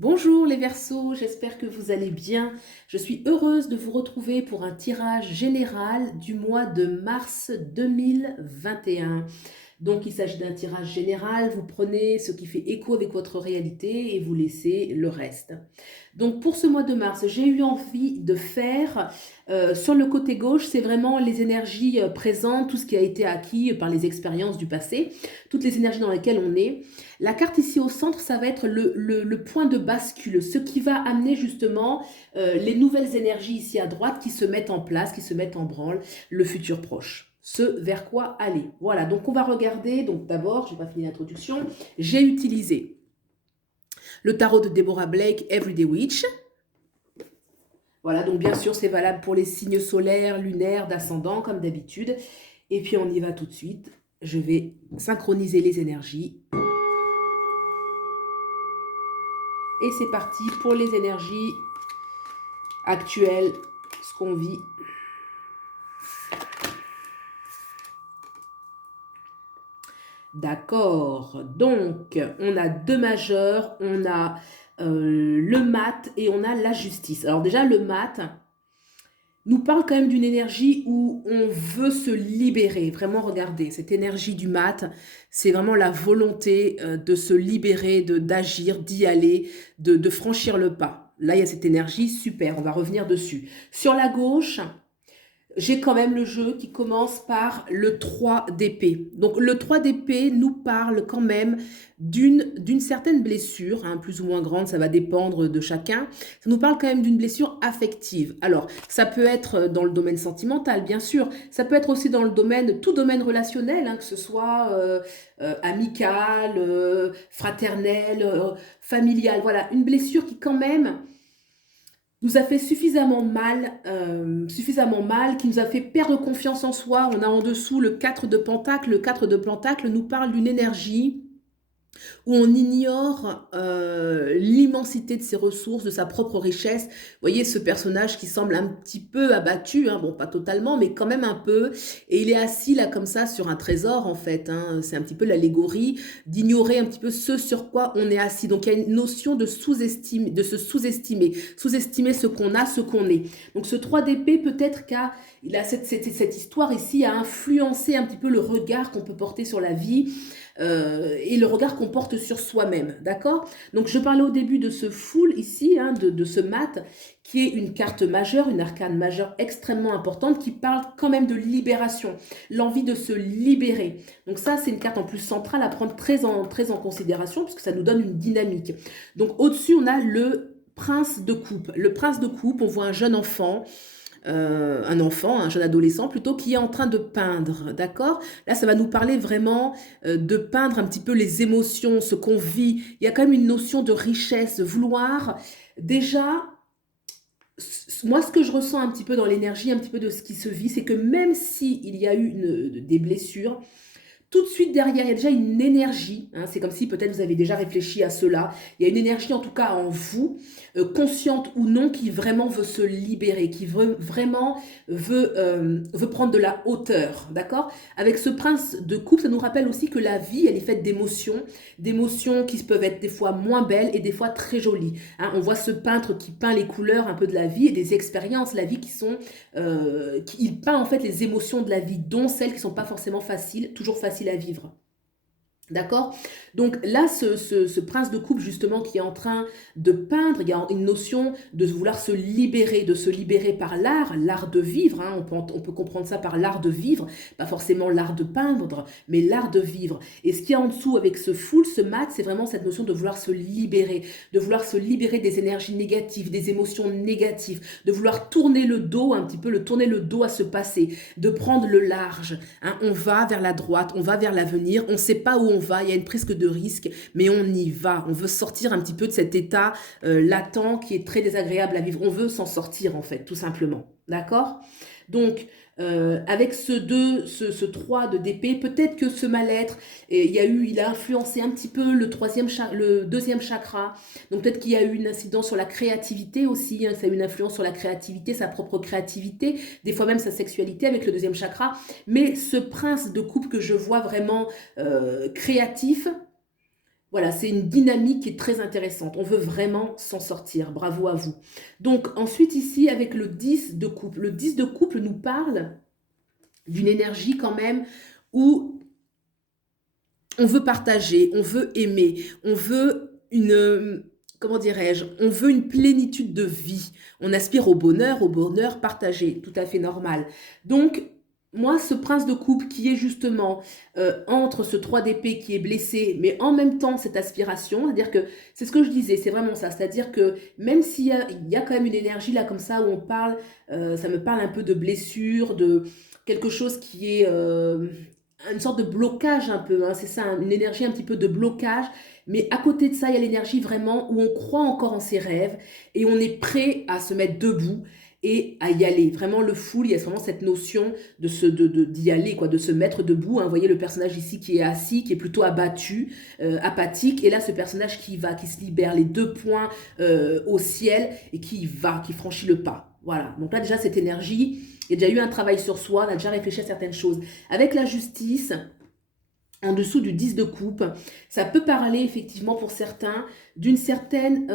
Bonjour les Verseaux, j'espère que vous allez bien. Je suis heureuse de vous retrouver pour un tirage général du mois de mars 2021. Donc il s'agit d'un tirage général, vous prenez ce qui fait écho avec votre réalité et vous laissez le reste. Donc pour ce mois de mars, j'ai eu envie de faire, sur le côté gauche, c'est vraiment les énergies présentes, tout ce qui a été acquis par les expériences du passé, toutes les énergies dans lesquelles on est. La carte ici au centre, ça va être le point de bascule, ce qui va amener justement les nouvelles énergies ici à droite qui se mettent en place, qui se mettent en branle, le futur proche. Ce vers quoi aller. Voilà, donc on va regarder, donc d'abord, je n'ai pas fini l'introduction, j'ai utilisé le tarot de Deborah Blake, Everyday Witch. Voilà, donc bien sûr, c'est valable pour les signes solaires, lunaires, d'ascendant, comme d'habitude. Et puis on y va tout de suite. Je vais synchroniser les énergies. Et c'est parti pour les énergies actuelles, ce qu'on vit. D'accord, donc on a deux majeurs, on a le mat et on a la justice. Alors déjà le mat nous parle quand même d'une énergie où on veut se libérer. Vraiment, regardez, cette énergie du mat, c'est vraiment la volonté de se libérer, d'agir, d'y aller, de franchir le pas. Là, il y a cette énergie, super, on va revenir dessus. Sur la gauche, j'ai quand même le jeu qui commence par le 3 d'épée. Donc le 3 d'épée nous parle quand même d'une certaine blessure, hein, plus ou moins grande, ça va dépendre de chacun. Ça nous parle quand même d'une blessure affective. Alors, ça peut être dans le domaine sentimental, bien sûr. Ça peut être aussi dans le domaine, tout domaine relationnel, hein, que ce soit amical, fraternel, familial. Voilà, une blessure qui quand même nous a fait suffisamment mal, qui nous a fait perdre confiance en soi. On a en dessous le 4 de Pentacle. Le 4 de Pentacle nous parle d'une énergie où on ignore l'immensité de ses ressources, de sa propre richesse. Vous voyez ce personnage qui semble un petit peu abattu, hein, bon pas totalement, mais quand même un peu, et il est assis là comme ça sur un trésor en fait, hein. C'est un petit peu l'allégorie d'ignorer un petit peu ce sur quoi on est assis. Donc il y a une notion de sous-estime, de se sous-estimer, sous-estimer ce qu'on a, ce qu'on est. Donc ce 3 d'épée peut-être qu'il a cette histoire ici a influencé un petit peu le regard qu'on peut porter sur la vie, et le regard qu'on porte sur soi-même, d'accord? Donc je parlais au début de ce full ici, hein, de ce mat, qui est une carte majeure, une arcane majeure extrêmement importante, qui parle quand même de libération, l'envie de se libérer. Donc ça, c'est une carte en plus centrale à prendre très en considération, puisque ça nous donne une dynamique. Donc au-dessus, on a le prince de coupe. Le prince de coupe, on voit un jeune enfant, un jeune adolescent plutôt, qui est en train de peindre, d'accord? Là, ça va nous parler vraiment de peindre un petit peu les émotions, ce qu'on vit. Il y a quand même une notion de richesse, de vouloir. Déjà, moi, ce que je ressens un petit peu dans l'énergie, un petit peu de ce qui se vit, c'est que même s'il y a eu des blessures, tout de suite derrière, il y a déjà une énergie, hein, c'est comme si peut-être vous avez déjà réfléchi à cela, il y a une énergie en tout cas en vous, consciente ou non, qui vraiment veut se libérer, qui vraiment veut prendre de la hauteur, d'accord? Avec ce prince de coupe, ça nous rappelle aussi que la vie, elle est faite d'émotions qui peuvent être des fois moins belles et des fois très jolies, hein. On voit ce peintre qui peint les couleurs un peu de la vie et des expériences, la vie qui sont, il peint en fait les émotions de la vie, dont celles qui ne sont pas forcément faciles, toujours faciles à vivre. D'accord? Donc là, ce prince de coupe, justement, qui est en train de peindre, il y a une notion de vouloir se libérer, de se libérer par l'art de vivre, hein. On peut comprendre ça par l'art de vivre, pas forcément l'art de peindre, mais l'art de vivre. Et ce qu'il y a en dessous avec ce full, ce mat, c'est vraiment cette notion de vouloir se libérer des énergies négatives, des émotions négatives, de vouloir tourner le dos un petit peu, tourner le dos à ce passé, de prendre le large, hein. On va vers la droite, on va vers l'avenir, on ne sait pas où on va, il y a une prise de risque, mais on y va. On veut sortir un petit peu de cet état latent qui est très désagréable à vivre. On veut s'en sortir en fait, tout simplement. D'accord? Donc, avec ce 3 de d'épée, peut-être que ce mal-être, il a influencé un petit peu le deuxième chakra. Donc peut-être qu'il y a eu une incidence sur la créativité aussi, hein, ça a eu une influence sur la créativité, sa propre créativité, des fois même sa sexualité avec le deuxième chakra. Mais ce prince de coupe que je vois vraiment créatif, Voilà, c'est une dynamique qui est très intéressante. On veut vraiment s'en sortir. Bravo à vous. Donc ensuite ici, avec le 10 de coupe. Le 10 de coupe nous parle d'une énergie quand même où on veut partager, on veut aimer, on veut une, comment dirais-je, on veut une plénitude de vie. On aspire au bonheur partagé, tout à fait normal. Donc, moi, ce prince de coupe qui est justement entre ce 3 d'épée qui est blessé, mais en même temps cette aspiration, c'est-à-dire que c'est ce que je disais, c'est vraiment ça, c'est-à-dire que même s'il y a, il y a quand même une énergie là comme ça où on parle, ça me parle un peu de blessure, de quelque chose qui est une sorte de blocage un peu, hein, c'est ça, hein, une énergie un petit peu de blocage, mais à côté de ça, il y a l'énergie vraiment où on croit encore en ses rêves et on est prêt à se mettre debout et à y aller. Vraiment le full, il y a vraiment cette notion d'y aller, quoi, de se mettre debout, hein. Vous voyez le personnage ici qui est assis, qui est plutôt abattu, apathique, et là ce personnage qui va, qui se libère, les deux poings au ciel et qui va, qui franchit le pas. Voilà, donc là déjà cette énergie, il y a déjà eu un travail sur soi, on a déjà réfléchi à certaines choses. Avec la justice, en dessous du 10 de coupe, ça peut parler effectivement pour certains d'une certaine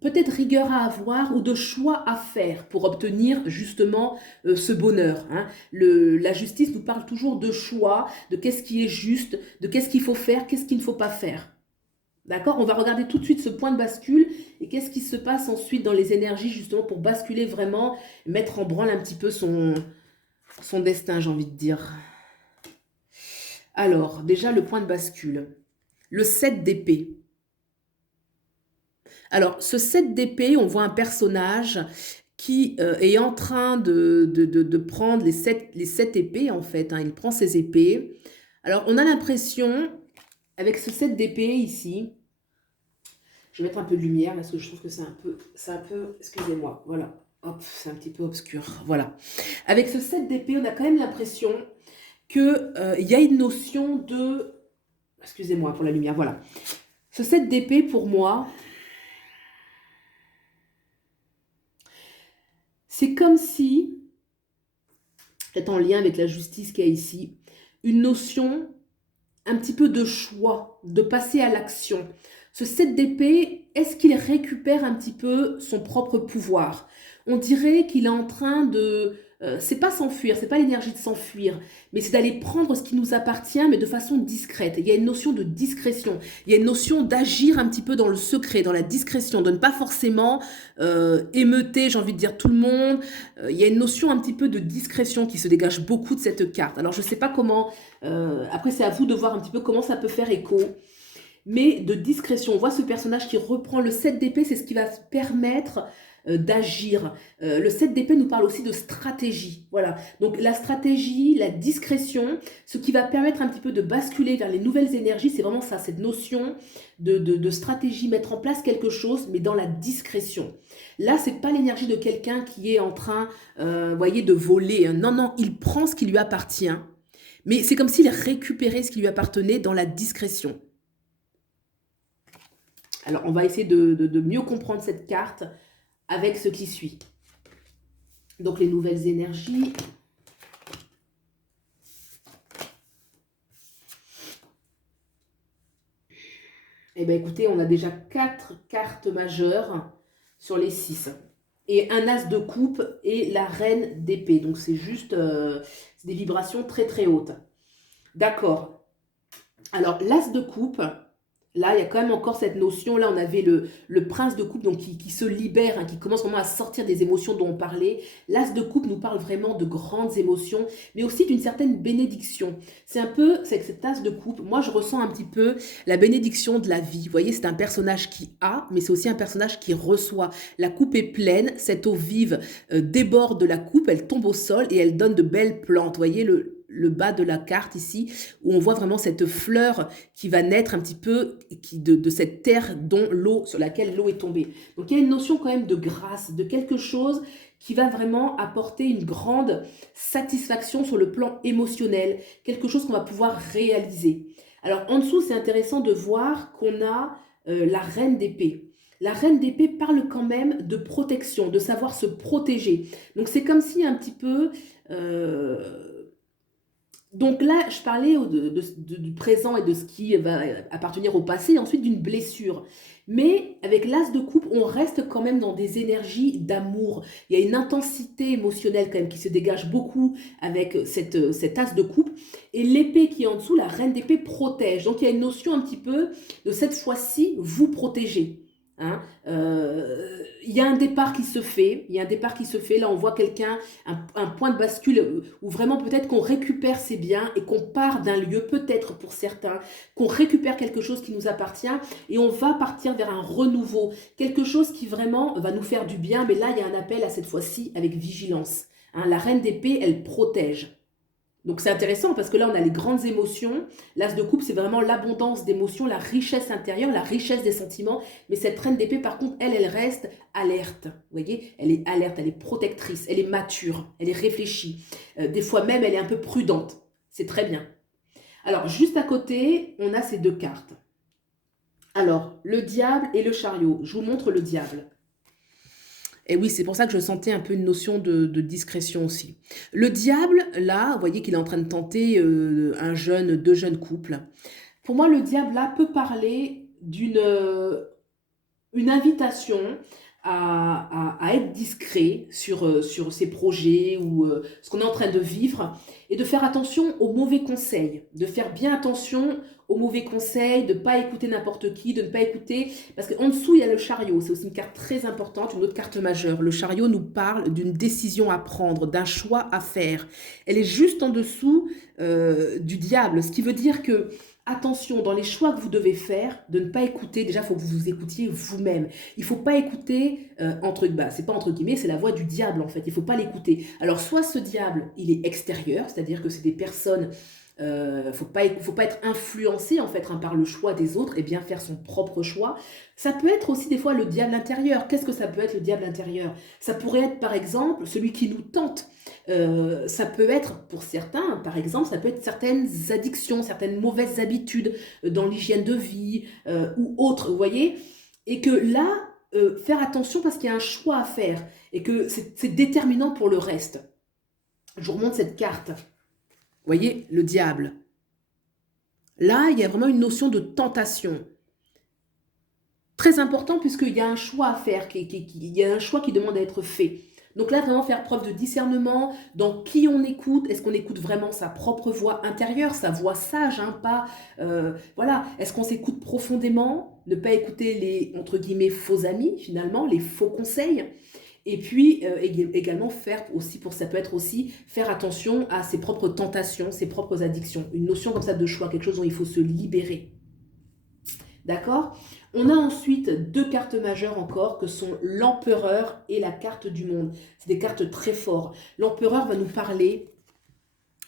peut-être rigueur à avoir ou de choix à faire pour obtenir justement ce bonheur, hein. La justice nous parle toujours de choix, de qu'est-ce qui est juste, de qu'est-ce qu'il faut faire, qu'est-ce qu'il ne faut pas faire. D'accord? On va regarder tout de suite ce point de bascule et qu'est-ce qui se passe ensuite dans les énergies justement pour basculer vraiment, mettre en branle un petit peu son destin, j'ai envie de dire. Alors, déjà le point de bascule. Le 7 d'épée. Alors, ce 7 d'épée, on voit un personnage qui est en train de prendre les sept épées, en fait, hein. Il prend ses épées. Alors, on a l'impression, avec ce 7 d'épée ici, je vais mettre un peu de lumière parce que je trouve que c'est un peu, excusez-moi, voilà, hop, c'est un petit peu obscur, voilà. Avec ce 7 d'épée, on a quand même l'impression qu'il y a une notion de, excusez-moi pour la lumière, voilà. Ce 7 d'épée, pour moi, c'est comme si, peut-être en lien avec la justice qu'il y a ici, une notion un petit peu de choix, de passer à l'action. Ce 7 d'épée, est-ce qu'il récupère un petit peu son propre pouvoir? On dirait qu'il est en train de... c'est pas s'enfuir, c'est pas l'énergie de s'enfuir, mais c'est d'aller prendre ce qui nous appartient, mais de façon discrète. Il y a une notion de discrétion, il y a une notion d'agir un petit peu dans le secret, dans la discrétion, de ne pas forcément émeuter, j'ai envie de dire, tout le monde. Il y a une notion un petit peu de discrétion qui se dégage beaucoup de cette carte. Alors je sais pas comment... après, c'est à vous de voir un petit peu comment ça peut faire écho. Mais de discrétion, on voit ce personnage qui reprend le 7 d'épée, c'est ce qui va se permettre d'agir. Le 7 d'épée nous parle aussi de stratégie. Voilà. Donc la stratégie, la discrétion, ce qui va permettre un petit peu de basculer vers les nouvelles énergies, c'est vraiment ça, cette notion de stratégie, mettre en place quelque chose, mais dans la discrétion. Là, c'est pas l'énergie de quelqu'un qui est en train, voyez, de voler. Non, non, il prend ce qui lui appartient. Mais c'est comme s'il récupérait ce qui lui appartenait dans la discrétion. Alors, on va essayer de mieux comprendre cette carte avec ce qui suit. Donc, les nouvelles énergies. Eh bien, écoutez, on a déjà 4 cartes majeures sur les 6. Et un as de coupe et la reine d'épée. Donc, c'est juste des vibrations très, très hautes. D'accord. Alors, l'as de coupe, là, il y a quand même encore cette notion. Là, on avait le prince de coupe donc qui se libère, hein, qui commence vraiment à sortir des émotions dont on parlait. L'as de coupe nous parle vraiment de grandes émotions, mais aussi d'une certaine bénédiction. C'est un peu, c'est que cet as de coupe, moi, je ressens un petit peu la bénédiction de la vie. Vous voyez, c'est un personnage qui a, mais c'est aussi un personnage qui reçoit. La coupe est pleine, cette eau vive déborde de la coupe, elle tombe au sol et elle donne de belles plantes. Vous voyez le bas de la carte ici, où on voit vraiment cette fleur qui va naître un petit peu de cette terre dont l'eau, sur laquelle l'eau est tombée. Donc il y a une notion quand même de grâce, de quelque chose qui va vraiment apporter une grande satisfaction sur le plan émotionnel, quelque chose qu'on va pouvoir réaliser. Alors en dessous, c'est intéressant de voir qu'on a la reine d'épée. La reine d'épée parle quand même de protection, de savoir se protéger. Donc c'est comme si un petit peu... Donc là, je parlais du présent et de ce qui va appartenir au passé, et ensuite d'une blessure. Mais avec l'as de coupe, on reste quand même dans des énergies d'amour. Il y a une intensité émotionnelle quand même qui se dégage beaucoup avec cet as de coupe. Et l'épée qui est en dessous, la reine d'épée, protège. Donc il y a une notion un petit peu de cette fois-ci, vous protéger. Hein. Il y a un départ qui se fait, il y a un départ qui se fait, là on voit quelqu'un, un point de bascule où vraiment peut-être qu'on récupère ses biens et qu'on part d'un lieu, peut-être pour certains, qu'on récupère quelque chose qui nous appartient et on va partir vers un renouveau, quelque chose qui vraiment va nous faire du bien, mais là il y a un appel à cette fois-ci avec vigilance. Hein, la reine d'épée, elle protège. Donc c'est intéressant parce que là, on a les grandes émotions. L'as de coupe, c'est vraiment l'abondance d'émotions, la richesse intérieure, la richesse des sentiments. Mais cette reine d'épée, par contre, elle reste alerte. Vous voyez, elle est alerte, elle est protectrice, elle est mature, elle est réfléchie. Des fois même, elle est un peu prudente. C'est très bien. Alors, juste à côté, on a ces deux cartes. Alors, le diable et le chariot. Je vous montre le diable. Et oui, c'est pour ça que je sentais un peu une notion de discrétion aussi. Le diable, là, vous voyez qu'il est en train de tenter deux jeunes couples. Pour moi, le diable, là, peut parler une invitation à être discret sur ses projets ou ce qu'on est en train de vivre et de faire attention aux mauvais conseils, de faire bien attention aux mauvais conseils, de ne pas écouter n'importe qui, de ne pas écouter... Parce qu'en dessous, il y a le chariot, c'est aussi une carte très importante, une autre carte majeure. Le chariot nous parle d'une décision à prendre, d'un choix à faire. Elle est juste en dessous du diable, ce qui veut dire que attention, dans les choix que vous devez faire, de ne pas écouter, déjà, il faut que vous vous écoutiez vous-même. Il ne faut pas écouter, c'est pas entre guillemets, c'est la voix du diable, en fait. Il ne faut pas l'écouter. Alors, soit ce diable, il est extérieur, c'est-à-dire que c'est des personnes... faut pas être influencé en fait hein, par le choix des autres et bien faire son propre choix. Ça peut être aussi des fois le diable intérieur. Qu'est-ce que ça peut être le diable intérieur? Ça pourrait être par exemple celui qui nous tente. Ça peut être pour certains, par exemple, ça peut être certaines addictions, certaines mauvaises habitudes dans l'hygiène de vie ou autres, vous voyez. Et que là, faire attention parce qu'il y a un choix à faire et que c'est déterminant pour le reste. Je vous remonte cette carte. Vous voyez, le diable. Là, il y a vraiment une notion de tentation. Très important puisqu'il y a un choix à faire, il y a un choix qui demande à être fait. Donc là, vraiment faire preuve de discernement dans qui on écoute. Est-ce qu'on écoute vraiment sa propre voix intérieure, sa voix sage, hein, pas... voilà. Est-ce qu'on s'écoute profondément? Ne pas écouter les, entre guillemets, faux amis, finalement, les faux conseils. Et puis également ça peut être aussi faire attention à ses propres tentations, ses propres addictions. Une notion comme ça de choix, quelque chose dont il faut se libérer. D'accord? On a ensuite deux cartes majeures encore que sont l'empereur et la carte du monde. C'est des cartes très fortes. L'empereur va nous parler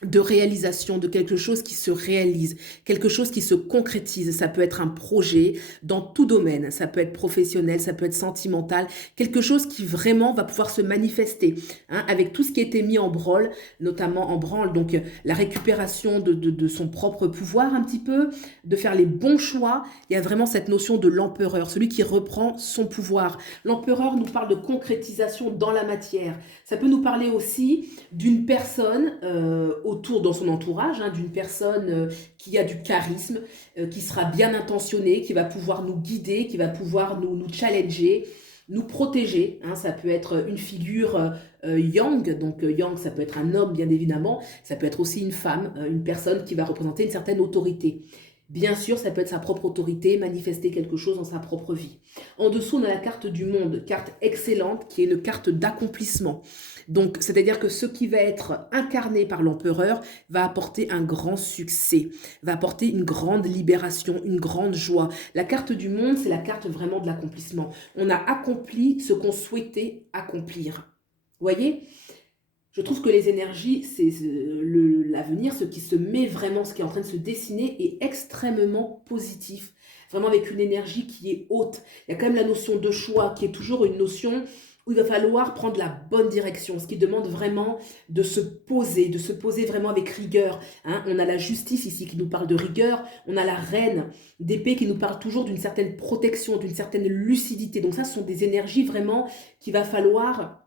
de réalisation, de quelque chose qui se réalise, quelque chose qui se concrétise. Ça peut être un projet dans tout domaine, ça peut être professionnel, ça peut être sentimental, quelque chose qui vraiment va pouvoir se manifester, hein, avec tout ce qui a été mis en branle, notamment en branle, donc la récupération de son propre pouvoir un petit peu, de faire les bons choix. Il y a vraiment cette notion de l'empereur, celui qui reprend son pouvoir. L'empereur nous parle de concrétisation dans la matière. Ça peut nous parler aussi d'une personne autour dans son entourage, hein, d'une personne qui a du charisme, qui sera bien intentionnée, qui va pouvoir nous guider, qui va pouvoir nous challenger, nous protéger. Hein. Ça peut être une figure yang, donc yang ça peut être un homme bien évidemment, ça peut être aussi une femme, une personne qui va représenter une certaine autorité. Bien sûr, ça peut être sa propre autorité, manifester quelque chose dans sa propre vie. En dessous, on a la carte du monde, carte excellente, qui est une carte d'accomplissement. Donc, c'est-à-dire que ce qui va être incarné par l'empereur va apporter un grand succès, va apporter une grande libération, une grande joie. La carte du monde, c'est la carte vraiment de l'accomplissement. On a accompli ce qu'on souhaitait accomplir. Vous voyez ? Je trouve que les énergies, c'est l'avenir, ce qui se met vraiment, ce qui est en train de se dessiner est extrêmement positif. Vraiment avec une énergie qui est haute. Il y a quand même la notion de choix qui est toujours une notion où il va falloir prendre la bonne direction, ce qui demande vraiment de se poser vraiment avec rigueur. Hein. On a la justice ici qui nous parle de rigueur, on a la reine d'épée qui nous parle toujours d'une certaine protection, d'une certaine lucidité. Donc ça, ce sont des énergies vraiment qu'il va falloir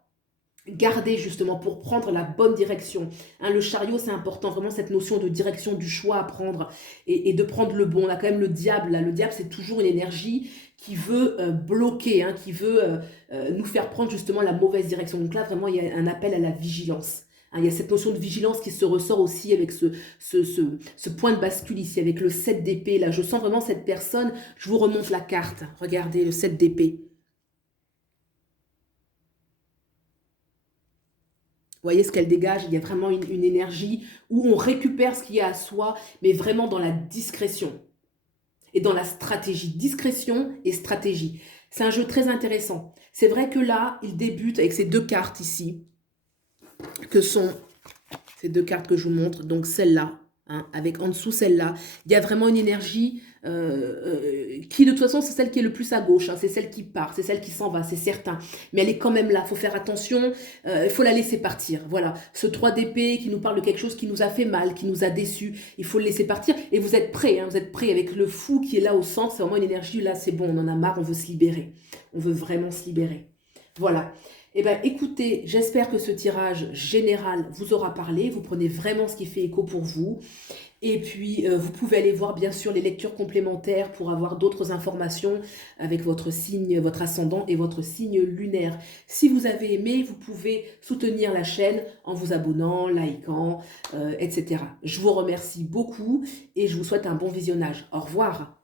garder justement pour prendre la bonne direction. Hein, le chariot, c'est important, vraiment cette notion de direction du choix à prendre et de prendre le bon. On a quand même le diable, là. Le diable, c'est toujours une énergie qui veut bloquer, hein, qui veut nous faire prendre justement la mauvaise direction. Donc là, vraiment, il y a un appel à la vigilance. Hein, il y a cette notion de vigilance qui se ressort aussi avec ce point de bascule ici, avec le 7 d'épée. Là, je sens vraiment cette personne, je vous remonte la carte. Regardez, le 7 d'épée. Vous voyez ce qu'elle dégage, il y a vraiment une énergie où on récupère ce qu'il y a à soi, mais vraiment dans la discrétion et dans la stratégie. Discrétion et stratégie. C'est un jeu très intéressant. C'est vrai que là, il débute avec ces deux cartes ici, que sont ces deux cartes que je vous montre, donc celle-là, hein, avec en dessous celle-là. Il y a vraiment une énergie qui, de toute façon, c'est celle qui est le plus à gauche, hein, c'est celle qui part, c'est celle qui s'en va, c'est certain. Mais elle est quand même là, il faut faire attention, il faut la laisser partir. Voilà, ce 3 d'épée qui nous parle de quelque chose qui nous a fait mal, qui nous a déçus, il faut le laisser partir. Et vous êtes prêts, hein, vous êtes prêts avec le fou qui est là au centre, c'est vraiment une énergie, là c'est bon, on en a marre, on veut se libérer. On veut vraiment se libérer. Voilà. Eh bien, écoutez, j'espère que ce tirage général vous aura parlé. Vous prenez vraiment ce qui fait écho pour vous. Et puis, vous pouvez aller voir, bien sûr, les lectures complémentaires pour avoir d'autres informations avec votre signe, votre ascendant et votre signe lunaire. Si vous avez aimé, vous pouvez soutenir la chaîne en vous abonnant, likant, etc. Je vous remercie beaucoup et je vous souhaite un bon visionnage. Au revoir.